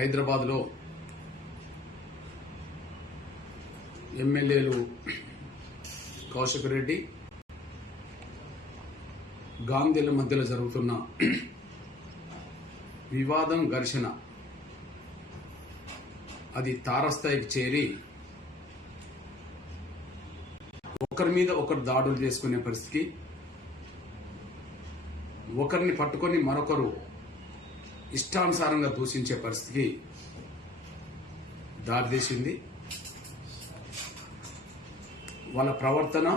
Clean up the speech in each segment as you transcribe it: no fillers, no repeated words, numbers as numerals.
హైదరాబాద్లో ఎమ్మెల్యేలు కౌశిక్ రెడ్డి గాంధీల మధ్యలో జరుగుతున్న వివాదం ఘర్షణ అది తారస్థాయికి చేరి ఒకరి మీద ఒకరు దాడులు చేసుకునే పరిస్థితికి, ఒకరిని పట్టుకొని మరొకరు ఇష్టానుసారంగా దూషించే పరిస్థితికి దారితీసింది. వాళ్ళ ప్రవర్తన,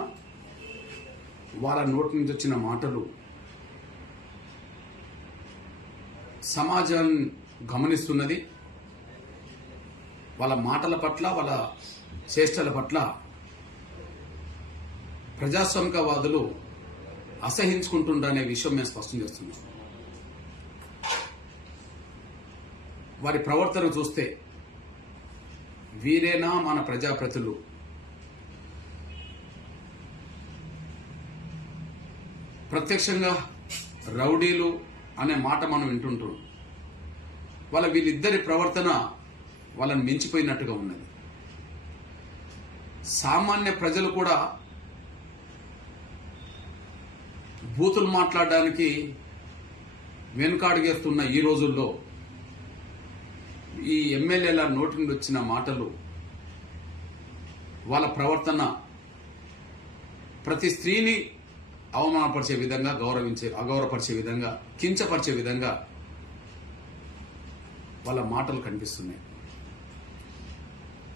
వాళ్ళ నోటి నుంచి వచ్చిన మాటలు సమాజం గమనిస్తున్నది. వాళ్ళ మాటల పట్ల, వాళ్ళ చేష్టల పట్ల ప్రజాస్వామికవాదులు అసహించుకుంటుండనే విషయం మేము స్పష్టం చేస్తున్నాం. వారి ప్రవర్తన చూస్తే వీరేనా మన ప్రజాప్రతినిధులు? ప్రత్యక్షంగా రౌడీలు అనే మాట మనం వింటుంటాం. వీళ్ళిద్దరి ప్రవర్తన వాళ్ళని మించిపోయినట్టుగా ఉన్నది. సామాన్య ప్రజలు కూడా బూతులు మాట్లాడడానికి వెనుకాడుగేస్తున్న ఈ రోజుల్లో ఈ ఎమ్మెల్యేల నోటి నుండి వచ్చిన మాటలు, వాళ్ళ ప్రవర్తన ప్రతి స్త్రీని అవమానపరిచే విధంగా, అగౌరవపరిచే విధంగా, కించపరిచే విధంగా వాళ్ళ మాటలు కనిపిస్తున్నాయి.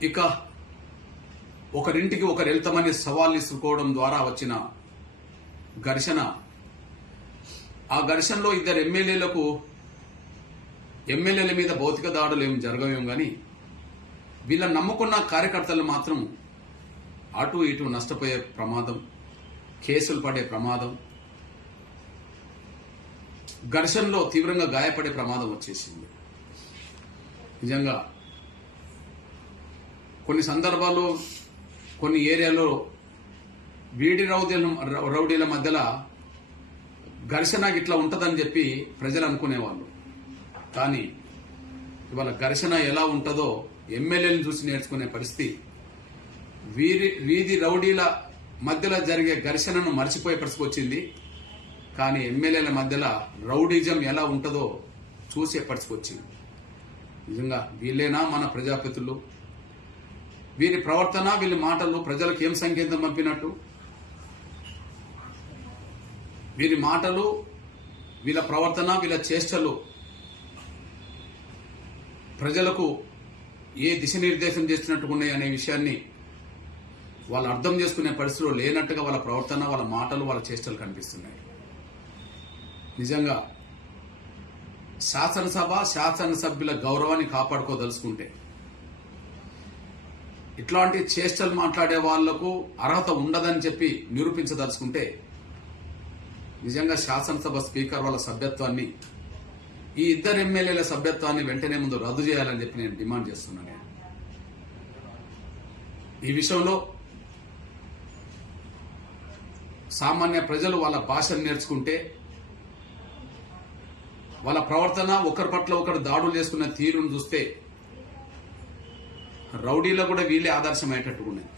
ఇక ఒకరింటికి ఒకరు వెళ్తామని సవాల్ ఇసుకోవడం ద్వారా వచ్చిన ఘర్షణ, ఆ ఘర్షణలో ఇద్దరు ఎమ్మెల్యేల మీద భౌతిక దాడులు ఏమి జరగవేం కానీ వీళ్ళని నమ్ముకున్న కార్యకర్తలు మాత్రం అటు ఇటు నష్టపోయే ప్రమాదం, కేసులు పడే ప్రమాదం, ఘర్షణలో తీవ్రంగా గాయపడే ప్రమాదం వచ్చేసింది. నిజంగా కొన్ని సందర్భాల్లో కొన్ని ఏరియాలో వీడి రౌడీల మధ్యలో ఘర్షణ ఇట్లా ఉంటుందని చెప్పి ప్రజలు అనుకునేవాళ్ళు. కానీ ఇవాళ ఘర్షణ ఎలా ఉంటుందో ఎమ్మెల్యేలను చూసి నేర్చుకునే పరిస్థితి, వీధి రౌడీల మధ్యలో జరిగే ఘర్షణను మర్చిపోయే పరిస్థితి వచ్చింది. కానీ ఎమ్మెల్యేల మధ్యలో రౌడీజం ఎలా ఉంటుందో చూసే పరిస్థితి వచ్చింది. నిజంగా వీళ్ళేనా మన ప్రజాప్రతినిధులు? వీరి ప్రవర్తన, వీళ్ళ మాటలు ప్రజలకు ఏం సంకేతం పంపినట్టు? వీరి మాటలు, వీళ్ళ ప్రవర్తన, వీళ్ళ చేష్టలు ప్రజలకు ఏ దిశనిర్దేశం చేస్తున్నట్టుగా ఉన్నాయి అనే విషయాన్ని వాళ్ళు అర్థం చేసుకునే పరిస్థితిలో లేనట్టుగా వాళ్ళ ప్రవర్తన, వాళ్ళ మాటలు, వాళ్ళ చేష్టలు కనిపిస్తున్నాయి. నిజంగా శాసనసభ్యుల గౌరవాన్ని కాపాడుకోదలుచుకుంటే, ఇట్లాంటి చేష్టలు మాట్లాడే వాళ్లకు అర్హత ఉండదని చెప్పి నిరూపించదలుచుకుంటే, నిజంగా శాసనసభ స్పీకర్ వాళ్ళ సభ్యత్వాన్ని, ఈ ఇద్దరు ఎమ్మెల్యేల సభ్యత్వాన్ని వెంటనే ముందు రద్దు చేయాలని చెప్పి నేను డిమాండ్ చేస్తున్నాను. ఈ విషయంలో సామాన్య ప్రజలు వాళ్ళ భాషను నేర్చుకుంటే, వాళ్ళ ప్రవర్తన, ఒకరి పట్ల ఒకరు దాడులు చేసుకున్న తీరును చూస్తే రౌడీలో కూడా వీళ్ళే ఆదర్శమయ్యేటట్టుగా ఉన్నాయి.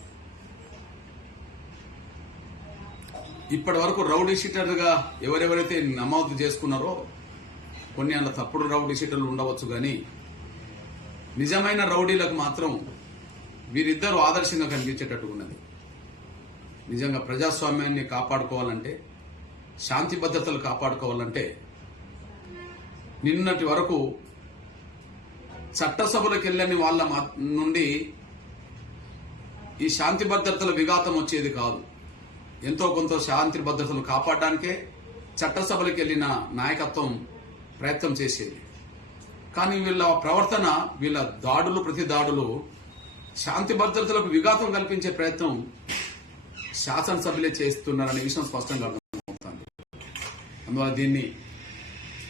ఇప్పటి వరకు రౌడీ షీటర్లుగా ఎవరెవరైతే నమోదు చేసుకున్నారో, కొన్ని అలా తప్పుడు రౌడీ షీటర్లు ఉండవచ్చు, కానీ నిజమైన రౌడీలకు మాత్రం వీరిద్దరూ ఆదర్శంగా కనిపించేటట్టుగా ఉన్నది. నిజంగా ప్రజాస్వామ్యాన్ని కాపాడుకోవాలంటే, శాంతి భద్రతలు కాపాడుకోవాలంటే, నిన్నటి వరకు చట్టసభలకు వెళ్ళని వాళ్ళ నుండి ఈ శాంతి భద్రతల విఘాతం వచ్చేది కాదు. ఎంతో కొంత శాంతి భద్రతలు కాపాడడానికే చట్టసభలకు వెళ్లిన నాయకత్వం ప్రయత్నం చేసేది. కానీ వీళ్ళ ప్రవర్తన, వీళ్ళ దాడులు, ప్రతి దాడులు శాంతి భద్రతలకు విఘాతం కల్పించే ప్రయత్నం శాసనసభ్యులే చేస్తున్నారనే విషయం స్పష్టంగా అర్థమవుతుంది. అందువల్ల దీన్ని,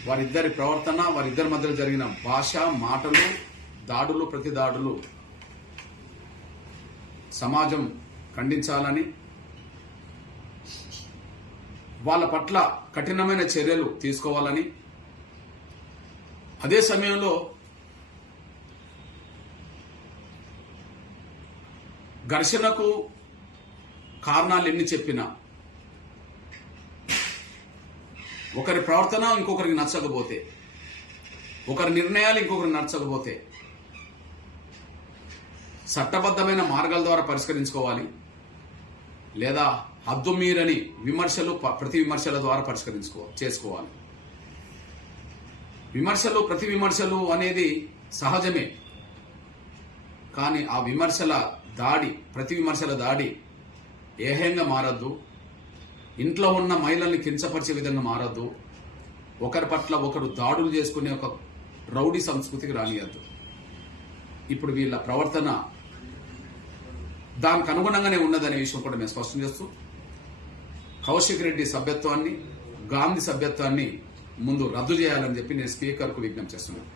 వారిద్దరి ప్రవర్తన, వారిద్దరి మధ్యలో జరిగిన భాష, మాటలు, దాడులు, ప్రతి దాడులు సమాజం ఖండించాలని, వాళ్ళ పట్ల కఠినమైన చర్యలు తీసుకోవాలని, అదే సమయంలో ఘర్షణకు కారణాలు ఎన్ని చెప్పినా ఒకరి ప్రవర్తన ఇంకొకరికి నచ్చకపోతే, ఒకరి నిర్ణయాలు ఇంకొకరికి నచ్చకపోతే చట్టబద్ధమైన మార్గాల ద్వారా పరిష్కరించుకోవాలి, లేదా హద్దు మీరని విమర్శలు ప్రతి విమర్శల ద్వారా చేసుకోవాలి. విమర్శలు ప్రతి విమర్శలు అనేది సహజమే, కానీ ఆ విమర్శల దాడి, ప్రతి విమర్శల దాడి ఏహ్యంగా మారద్దు, ఇంట్లో ఉన్న మహిళల్ని కించపరిచే విధంగా మారద్దు, ఒకరి పట్ల ఒకరు దాడులు చేసుకునే ఒక రౌడీ సంస్కృతికి రానియద్దు. ఇప్పుడు వీళ్ళ ప్రవర్తన దానికి అనుగుణంగానే ఉన్నదనే విషయం కూడా మేము స్పష్టం చేస్తూ కౌశిక్ రెడ్డి సభ్యత్వాన్ని, గాంధీ సభ్యత్వాన్ని ముందు రద్దు చేయాలని చెప్పి నేను స్పీకర్కు విజ్ఞప్తి చేస్తున్నాను.